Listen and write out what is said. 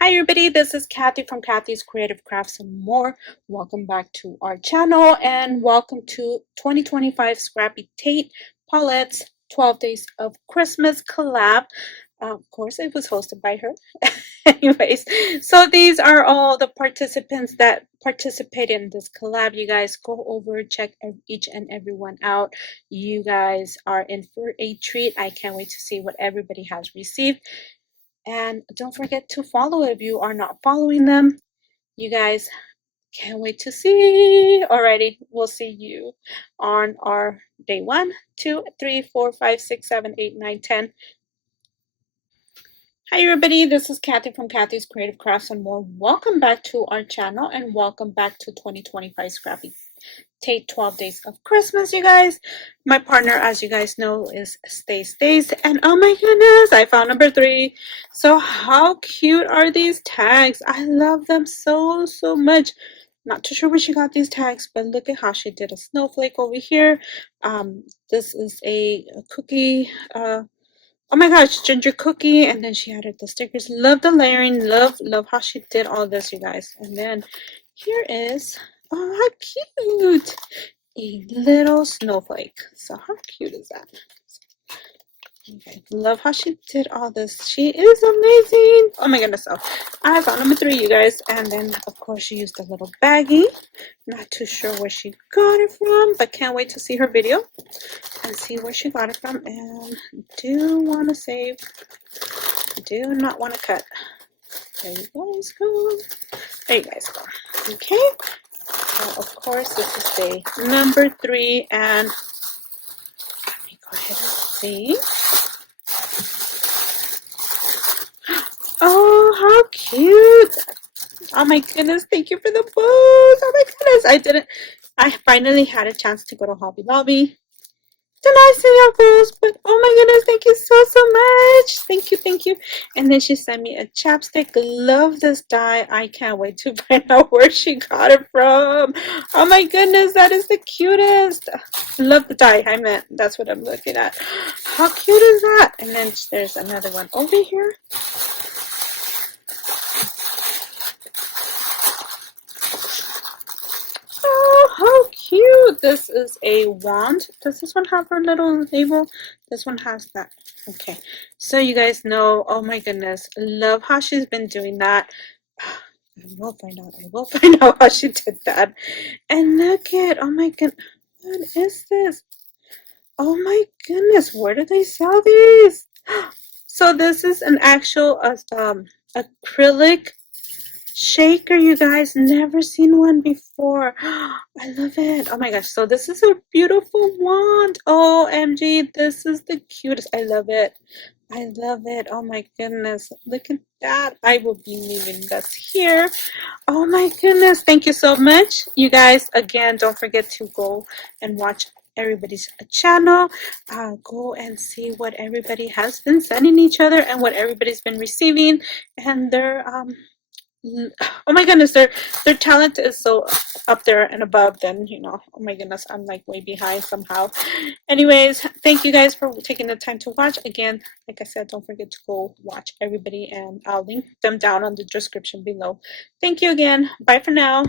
Hi everybody, this is Kathy from Kathy's Creative Crafts and more. Welcome back to our channel and welcome to 2025 Scrappytate Paulette's 12 Days of Christmas collab. Of course, it was hosted by her. Anyways, so these are all the participants that participate in this collab. You guys go over, check each and every one out. You guys are in for a treat. I can't wait to see what everybody has received. And don't forget to follow if you are not following them. You guys can't wait to see. Alrighty, we'll see you on our day 1, 2, 3, 4, 5, 6, 7, 8, 9, 10. Hi everybody, this is Kathy from Kathy's Creative Crafts and more. Welcome back to our channel and welcome back to 2025 Scrappytate 12 Days of Christmas, you guys. My partner, as you guys know, is Stace, and oh my goodness, I found number 3. So how cute are these tags? I love them so much. Not too sure where she got these tags, but look at how she did a snowflake over here. This is a cookie, oh my gosh, ginger cookie, and then she added the stickers. Love the layering, love how she did all this, you guys. And then here is, oh how cute, a little snowflake. So how cute is that? Okay, love how she did all this. She is amazing. Oh my goodness. So I found number 3, you guys. And then of course she used a little baggie. Not too sure where she got it from, but can't wait to see her video and see where she got it from. And do want to save, do not want to cut. There you guys go. There you guys go. Okay. So of course this is day number 3, and let me go ahead and see. Oh, how cute! Oh my goodness, thank you for the books. Oh my goodness, I finally had a chance to go to Hobby Lobby. Did I see your books? But oh my goodness, thank you so much. Thank you. And then she sent me a chapstick. Love this die. I can't wait to find out where she got it from. Oh my goodness, that is the cutest. Love the die. I meant that's what I'm looking at. How cute is that? And then there's another one over here. Oh, how cute! This is a wand. Does this one have her little label? This one has that. Okay, so you guys know, oh my goodness, love how she's been doing that. I will find out. I will find out how she did that. And look at, oh my goodness, what is this? Oh my goodness, where do they sell these? So this is an actual acrylic shaker, you guys. Never seen one before. I love it. Oh my gosh. So this is a beautiful wand. OMG, this is the cutest. I love it. I love it. Oh my goodness. Look at that. I will be leaving this here. Oh my goodness. Thank you so much. You guys, again, don't forget to go and watch everybody's channel. Go and see what everybody has been sending each other and what everybody's been receiving. And they're oh my goodness, their talent is so up there and above. Then you know, oh my goodness, I'm like way behind somehow. Anyways, thank you guys for taking the time to watch. Again, like I said, don't forget to go watch everybody, and I'll link them down on the description below. Thank you again. Bye for now.